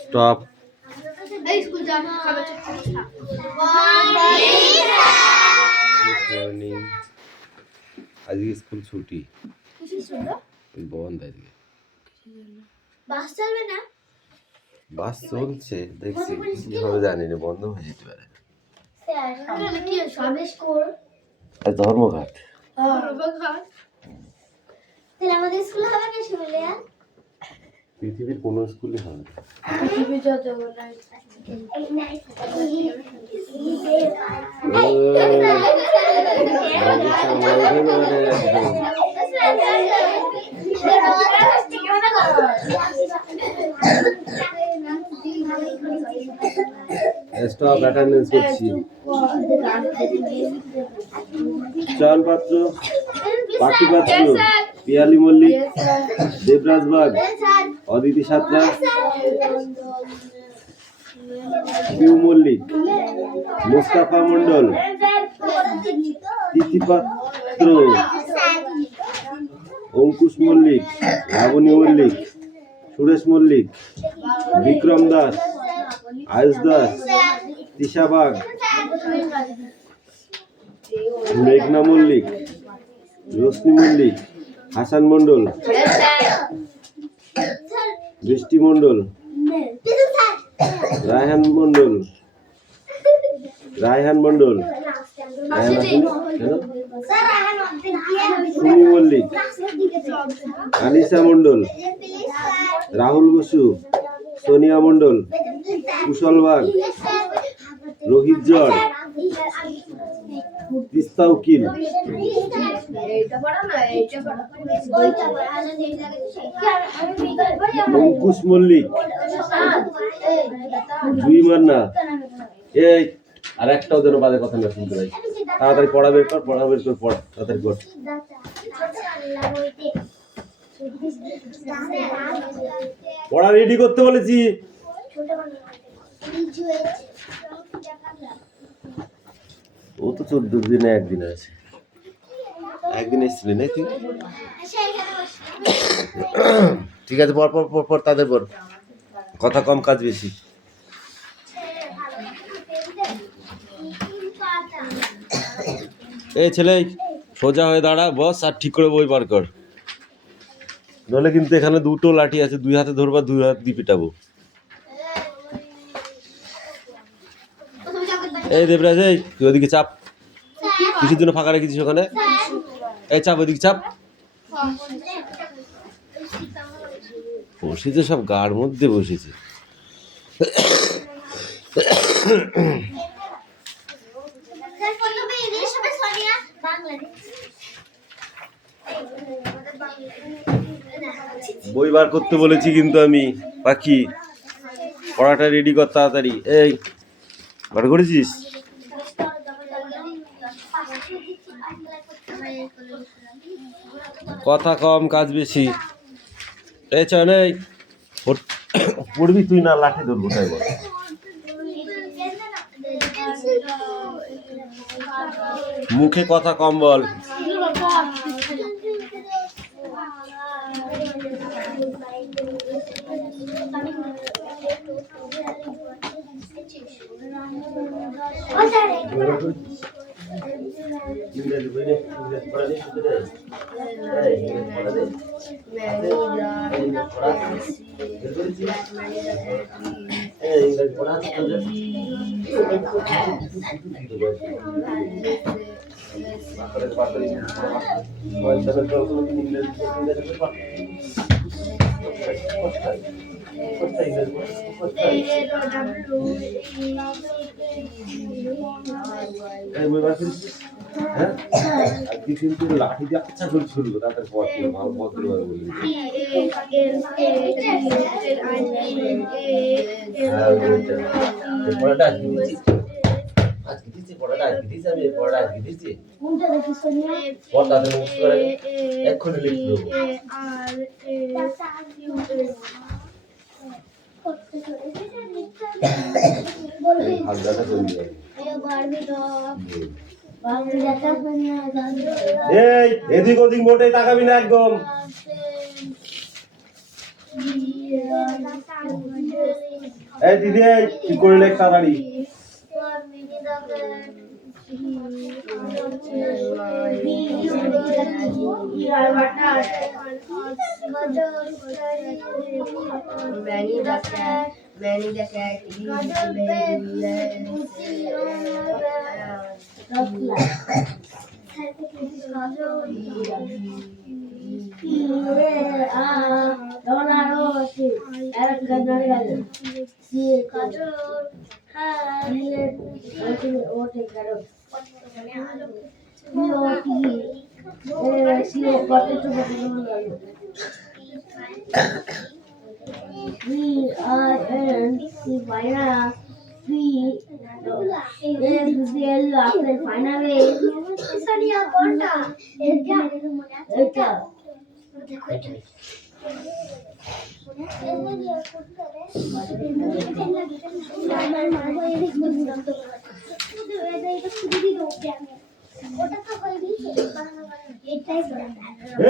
Stop. Morning. আজকে school ছুটি বন্ধ। আজকে বাস চলবে না। বাস চলছে, দেখছি কি হবে জানি না, বন্ধ হয়ে যেতে পারে। ধর্মঘাট। আমাদের স্কুল হবে না শুনলে? পৃথিবীর কোন স্কুলে হবে? স্টপ অ্যাটেন্ডেন্স করছি। চয়ন পাত্র, পাখি পাত্র, পিয়ালি মল্লিক, দেবরাজ বাগ, অদিতি সাঁতরা, পিউ মল্লিক, মুস্তাফা মন্ডল, তিথি পাত্র, অঙ্কুশ মল্লিক, লাবণী মল্লিক, সুরেশ মল্লিক, বিক্রম দাস, আয়ুষ দাস, তিশা বাগ, মেঘনা মল্লিক, রশ্মি মল্লিক, হাসান মন্ডল, বৃষ্টি মন্ডল, রায়হান মন্ডল, সুমি মল্লিক, আনিসা মন্ডল, রাহুল বসু, সোনিয়া মন্ডল, কুশল বাগ, রোহিত জড়, তিস্তা উকিল, অঙ্কুশ মল্লিক, জুই মান্না। এই আর একটাও যেন বাজে কথা না শুনতে পাই। তাড়াতাড়ি পড়া বের কর, পড় তাড়াতাড়ি কর। পড়া রেডি করতে বলেছি। ও তো 14 দিনে একদিন আছে। একদিন এসেছিলি না তুই? ঠিক আছে, পর তাদের পর। কথা কম কাজ বেশি। এই ছেলে, সোজা হয়ে দাঁড়া, বস, আর ঠিক করে বই বার কর। নইলে কিন্তু এখানে দুটো লাঠি আছে, দুই হাতে ধরবা, দুই হাত দিয়ে পিটাবো। এই দেবরাজ, এই তুই ওদিকে চাপ। কিসের জন্য ফাঁকা রেখেছিস ওখানে? এই চাপ, ওদিকে চাপ। বসেছে সব গাড় মধ্যে বসেছে। বই বার করতে বলেছি কিন্তু আমি। পাখি, পড়াটা রেডি কর তাড়াতাড়ি। এই বার করেছিস? কথা কম কাজ বেশি। এই চল, এই পড়বি তুই না লাঠি ধরবো তাই বল। মুখে কথা কম বল। কিন্তু লাঠি দিয়ে আচ্ছা করে ছুড়বো, তাদের পর ভদ্রভাবে বলি। পড়াটা আজকে দিচ্ছি, পড়াটা আজকে দিচ্ছি, আমি পড়াটা আজকে দিচ্ছি। তাদের মুখ করে এক্ষুনি লিখতে দেবো। হালদাটা করে দিবে। এই এদিক ওদিক মোটেই তাকাবি না একদম। এই দিদি কি করলে তাড়াতাড়ি Many the cat is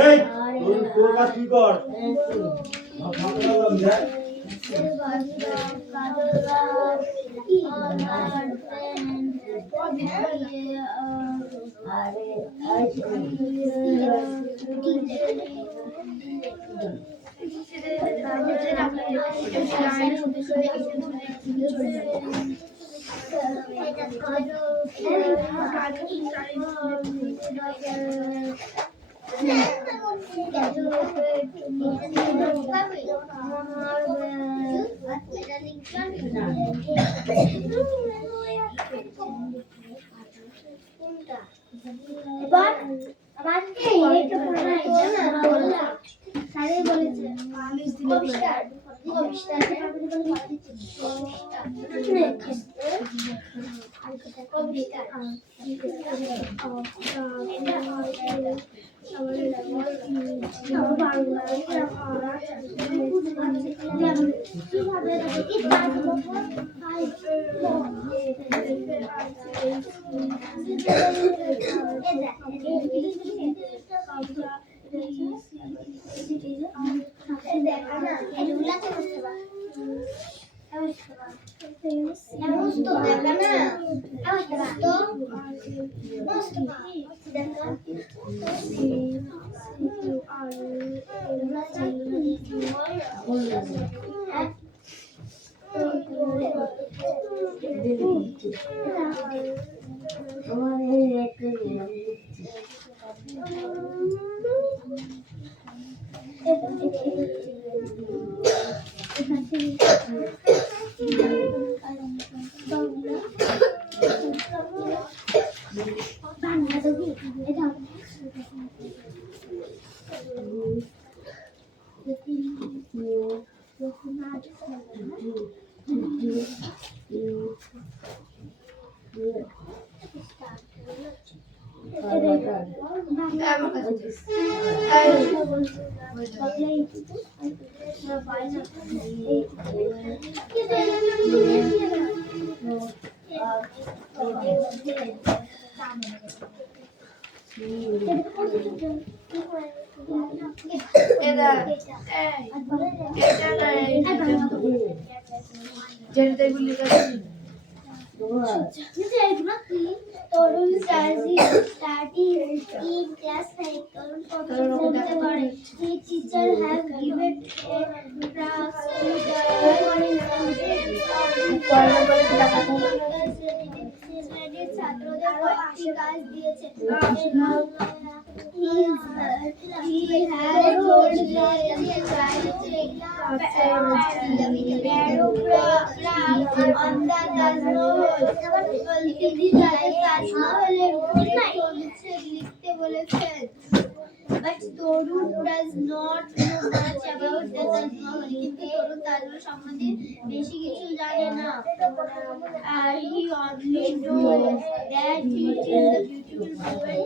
এই তোর কাজ কি কর এবার আমাকে এটা পড়া এটা না বললা স্যারে বলেছে কবিস্টার তরুণ studies in class 5. তরুণ বলতে পারে the teacher have given a task to the ছাত্রদের কয়েকটি কাজ দিয়েছে he has told them to try to take on the Taj তিনি তাদের তাজমহলের লিখতে বলেছেন but Tarun does not know much about the Taj Mahal কিন্তু তরুণ তাজমহল সম্বন্ধে বেশি কিছু জানে না he only knows that it is a beautiful woman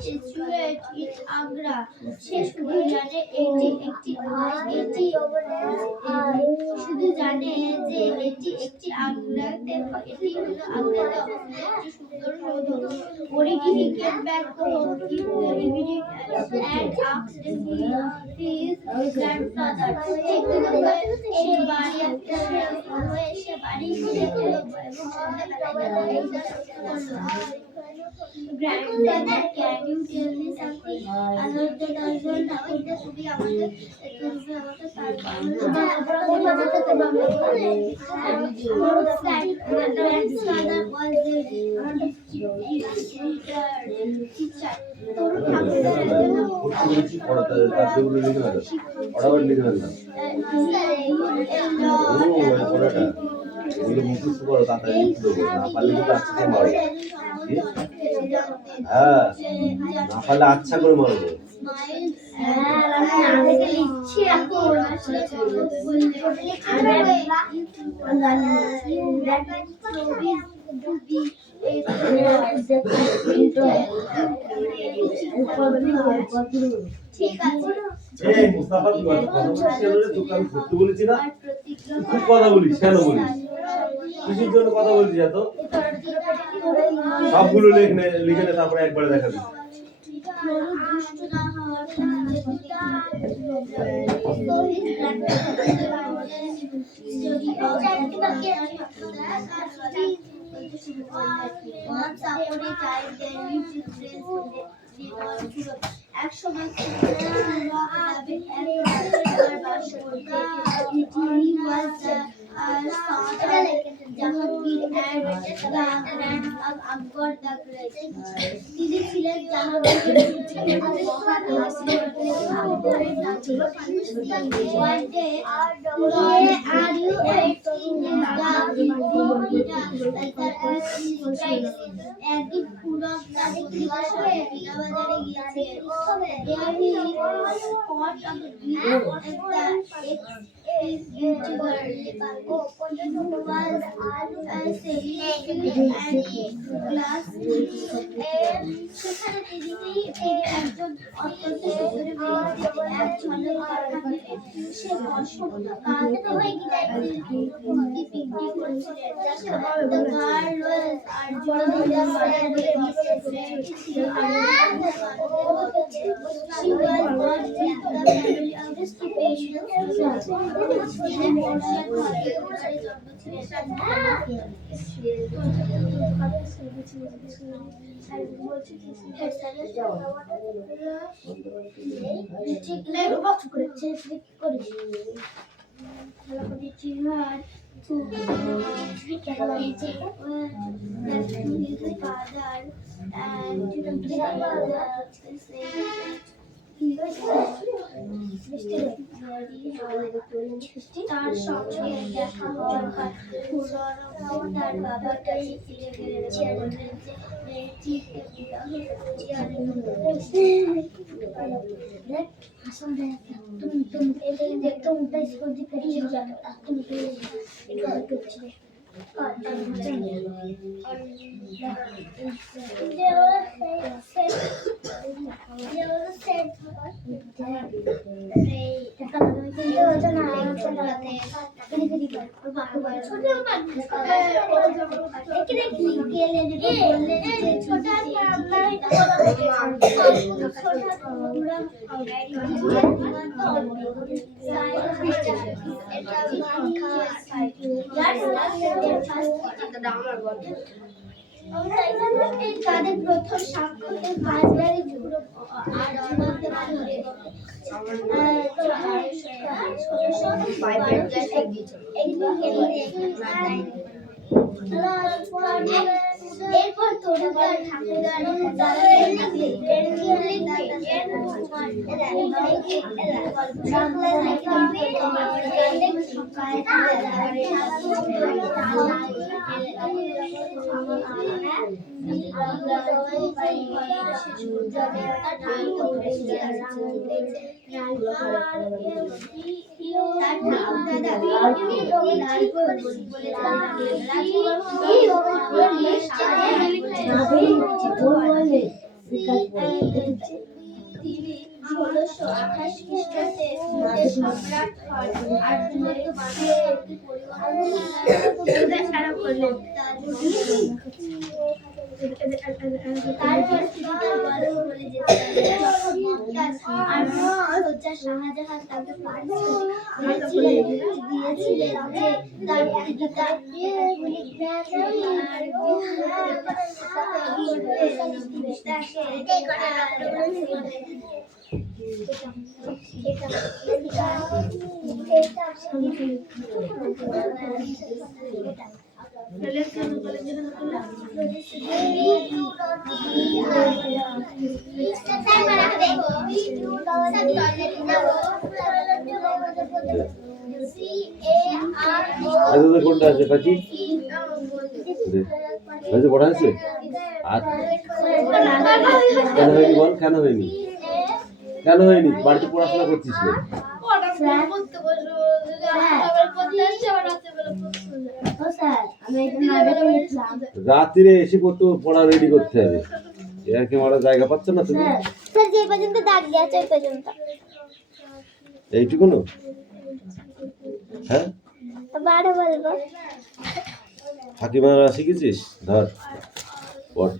situate in Agra সে শুধু জানে শুধু জানে যে এটি একটি আগ্রাতে এটি হলো আগ্রাতে অবস্থিত একটি সুন্দর সৌধ When he came back home he immediately and asked his grandfather একদিন এসে বাড়ি এসে বাড়ি ফিরে এলো এবং সন্ধ্যাবেলায় grandfather, can you tell me something about the husband? এটা খুবই আমাদের তুমি আমাকে grandfather was the teacher. যেগুলো লিখে রাখা ওটা লিখে রাখা পড়াটা ওগুলো মুখস্থ করো তাড়াতাড়ি লিখে দেবো না পারলে কিন্তু আচ্ছা মারো হ্যাঁ না পারলে আচ্ছা করে মারবো ঠিক আছে এই মুস্তাফা কি কথা বলছিস দোকান করতে বলেছি না খুব কথা বলিস কেন বলিস কিসের জন্য কথা বলছিস এত সবগুলো লিখে নে তারপরে একবারে দেখাবি Once upon a time, there lived two friends. এক সময় তিনি ছিলেন One day, are you একদিন পুরো তাদের বাজারে গিয়েছে সেখানে একজন অত্যন্ত সুন্দরী এক ঝলক সে পিকনিক করছিলেন The girl was Arjun She was not in the family of the stipulations. তার সঙ্গে দেখা হওয়ার পর তার বাবার কাছে ফিরে গেলেন মেয়েটিকে বিবাহ তাদের প্রথম সাক্ষাতের পাঁচবারই আর অনন্ত এরপর তরুণার ঠাকুরদার তিনি 1628 খ্রিস্টাব্দে সম্রাট হয় আর সারা করলেন তারপর শাহজাহান তাকে দিয়েছিলেন যে তার কোনটা আছে কাকি পড়া আছে আর কেন হয়নি বল কেন হয়নি বাড়িতে পড়াশোনা করছিস না রাত্রিরে এসে কত পড়া রেডি করতে হবে একে মারা জায়গা পাচ্ছ না তুমি স্যার যে পর্যন্ত দাগ দিয়েছে ওই পর্যন্ত এইটুকু না হ্যাঁ বারো বলবো ফাঁকিমারা শিখেছিস ধর পড়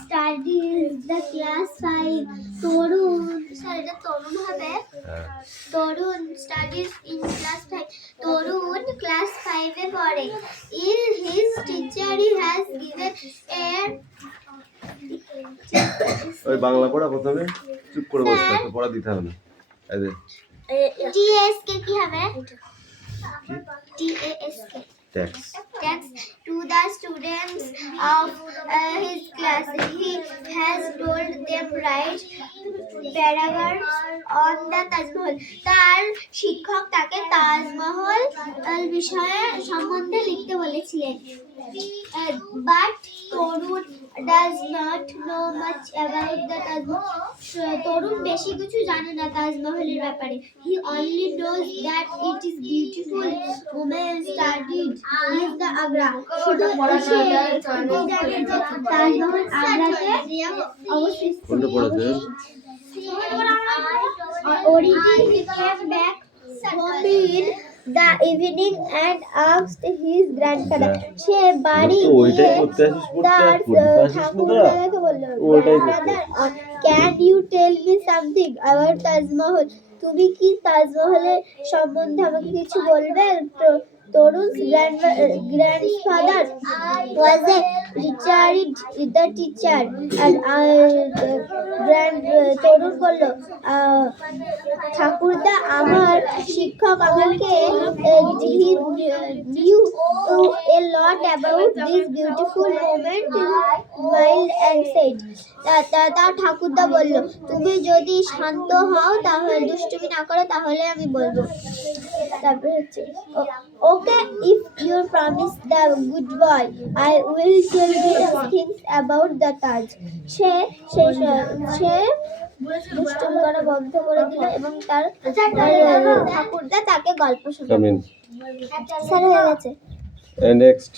studies the class 5 Tarun sir এটা তরুণ হবে তরুণ studies in class 5 Tarun class 5 এ পড়ে in his teacher he has given a ওই বাংলা পড়া প্রথমে চুপ করে বসে থাকতে পড়া দিতে হবে না এই যে টিএস কে কি হবে টিএস কে tax to the students of his class. He has told them write paragraphs on the Taj Mahal. তার শিক্ষক তাকে তাজমহল বিষয়ে সম্বন্ধে লিখতে বলেছিলেন but Tarun does not know much about the Taj Mahal. তরুণ বেশি কিছু জানে না তাজমহলের ব্যাপারে he only knows that it is beautiful women studied in the Agra শুধু তাজমহল আগ্রাতে অবস্থিত কোনটা পড়াতে Origin he came back home in the evening and asked his grandfather সে বাড়ি গিয়ে তার ঠাকুরদাদাকে বলল can you tell me something about Taj Mahal তুমি কি তাজমহলের সম্বন্ধে আমাকে কিছু বলবে তরুণ's grandfather was a retired the teacher and তরুণ বলল ঠাকুরদা আমার শিক্ষক আমাকে he knew a lot about this beautiful moment wild and said তা ঠাকুরদা বলল তুমি যদি শান্ত হও তাহলে দুষ্টুমি না করো তাহলে আমি বলবো তারপর হচ্ছে okay if you promise the good boy I will tell you things about the Taj সে দুষ্টুমি করা বন্ধ করে দিল এবং তার ঠাকুরদা তাকে গল্প শোনালো স্যার হয়ে গেছে নেক্সট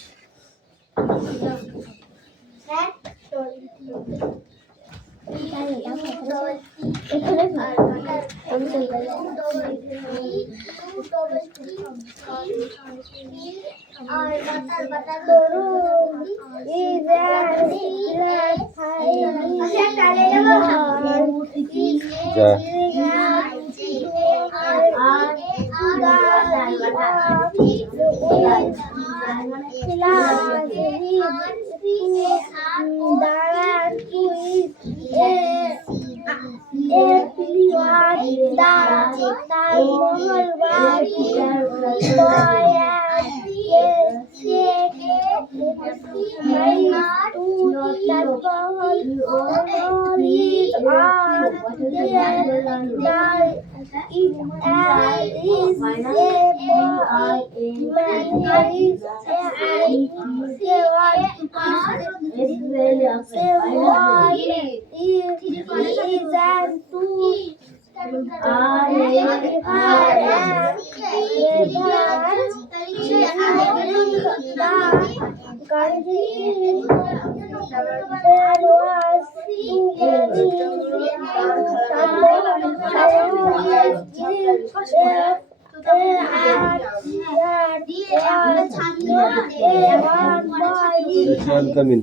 Sean, come in.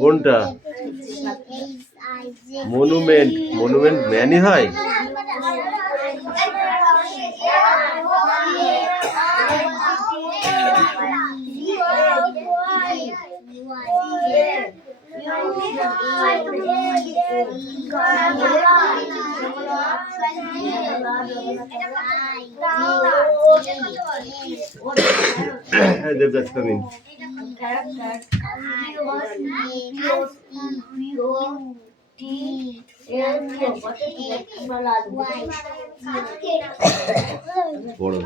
কোনটা মনুমেন্ট? মনুমেন্ট ম্যানই হয়? Devdas, come in. পড়ো।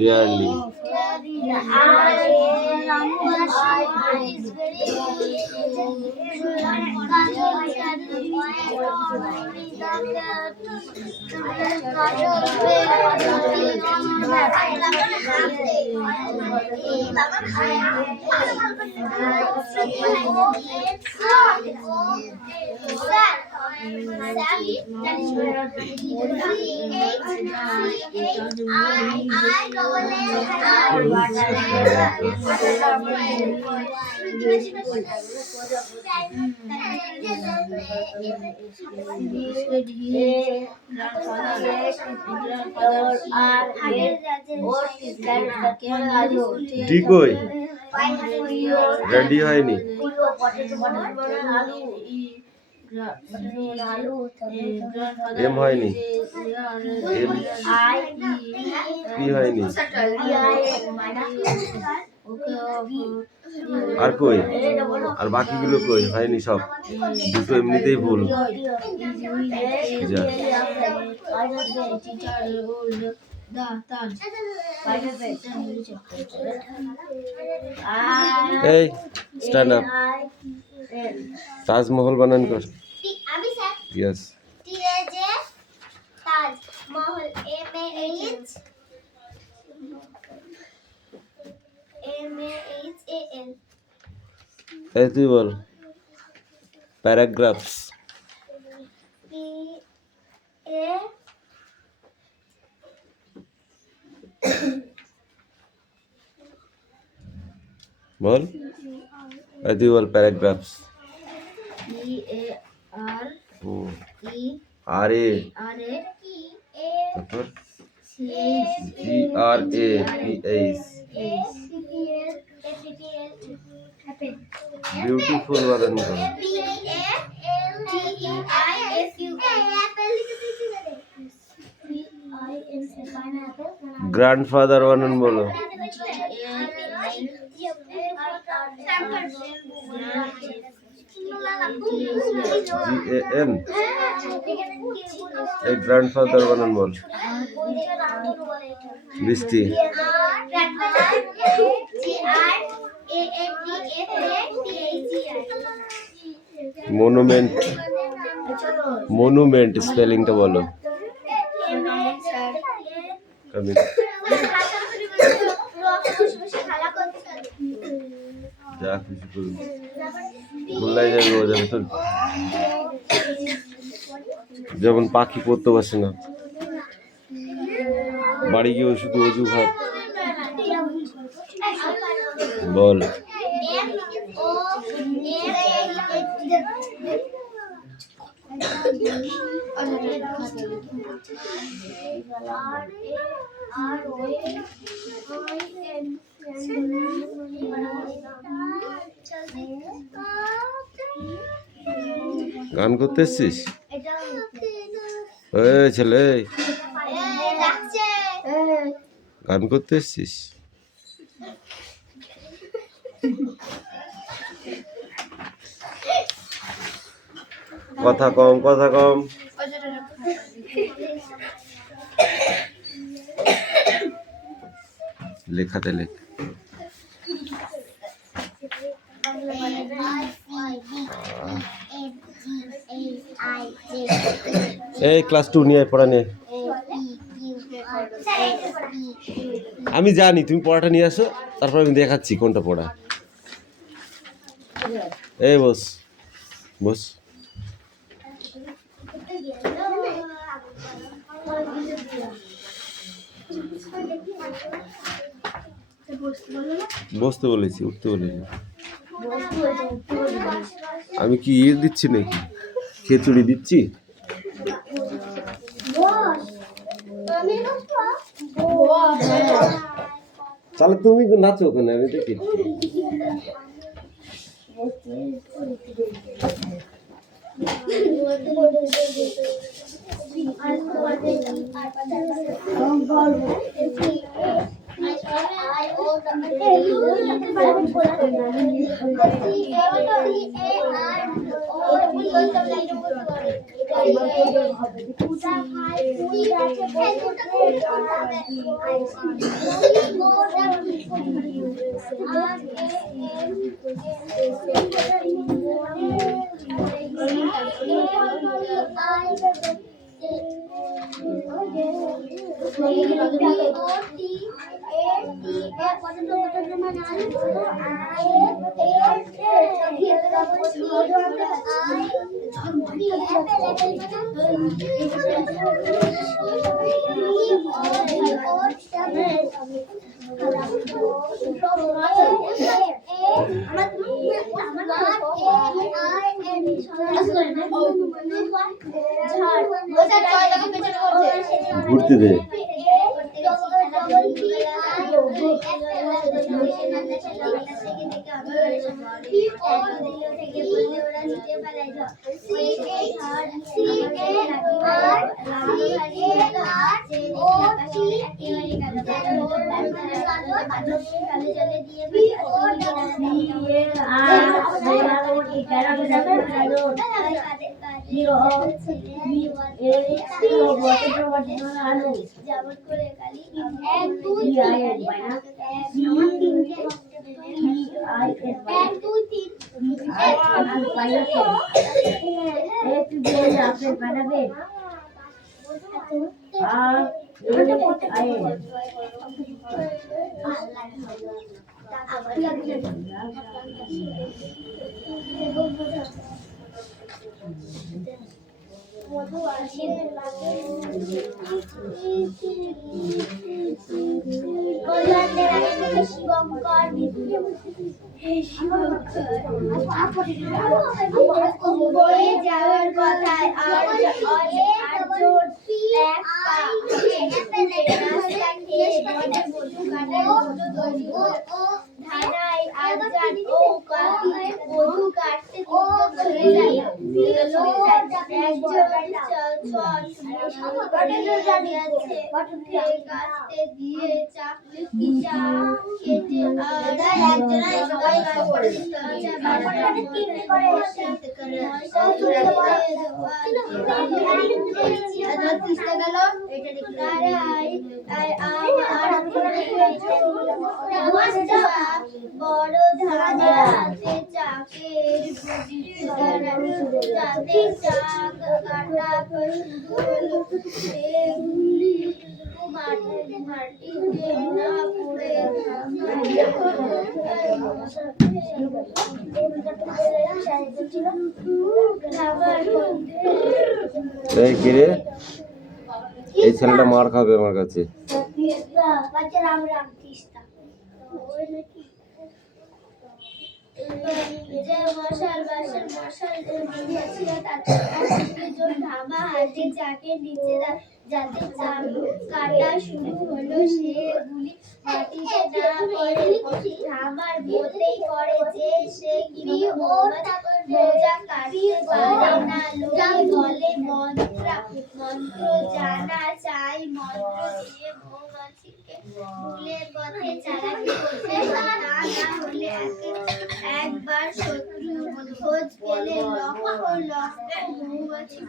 Dearly. ডিকই রেডি হয়নি। এম হয়নি। এম পি হয়নি। আর কই? আর বাকিগুলো কই? হয়নি সব। দুটো এমনিতেই ভুল। যা। এই স্ট্যান্ড আপ। তাজমহল বানান কর। ইয়েস। তাজমহল MAHAL এই তুই বল প্যারাগ্রাফস। বল এই তুই বল প্যারাগ্রাফস। আর এ তারপর GRAPH বিউটিফুল বানান কর। গ্র্যান্ডফাদার বানান বলো। GAN এই গ্র্যান্ডফাদার বানান বল। বৃষ্টি। মনুমেন্ট। মনুমেন্ট স্পেলিংটা বলো। যা খুশি করবি গোল্লাই যাবে ও যাবে তোর। যেমন পাখি পড়তে বসে না, বাড়ি গিয়ে শুধু অজু ভাত বল। গান করতে এসছিস? ছেলে গান করতে এসছিস? কথা কম, কথা কম। লেখাতে লেখ। এই ক্লাস 2 নিয়ে পড়া নিয়ে আমি জানি তুমি পড়াটা নিয়ে আসো, তারপর আমি দেখাচ্ছি কোনটা পড়া। এই বস বস। বসতে বলেছি, উঠতে বলেছি। আমি কি ইয়ে দিচ্ছি নাকি, খিচুড়ি দিচ্ছি? তাহলে তুমি নাচো ওখানে, আমি দেখি। ঘুরতে দে। যাওয়ার কথায় বড় ধারাতে চাকের যাতে চাক কাটা মাটিতে না পড়ে এই কি রে, এই ছেলেটা মার খাবে আমার কাছে। যে মশাল বাসের মশাল ছিল তাতে ধামা হাতে চাকে নিচে যাতে চাক কাটা শুরু হলো, সেগুলি মাটিতে না পড়ে ধামার মধ্যেই পড়ে। যে সে কি মোজা কাটতে পারে না, লোকে বলে মন্ত্র জানা চাই, মন্ত্র দিয়ে মৌমাছিকে ভুলের পথে চালাকি করতে হয়, তা না হলে একবার শত্রু খোঁজ পেলে লক্ষ লক্ষ মৌমাছি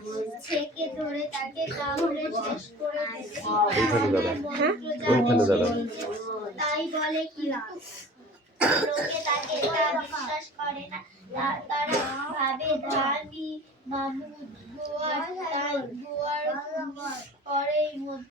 ছেকে ধরে তাকে কামড়ে শেষ করে তাই বলে, কিন্তু লোকে তাকে তা বিশ্বাস করে না। তারা ভাবে ধানি মামুদ গোয়ার পরে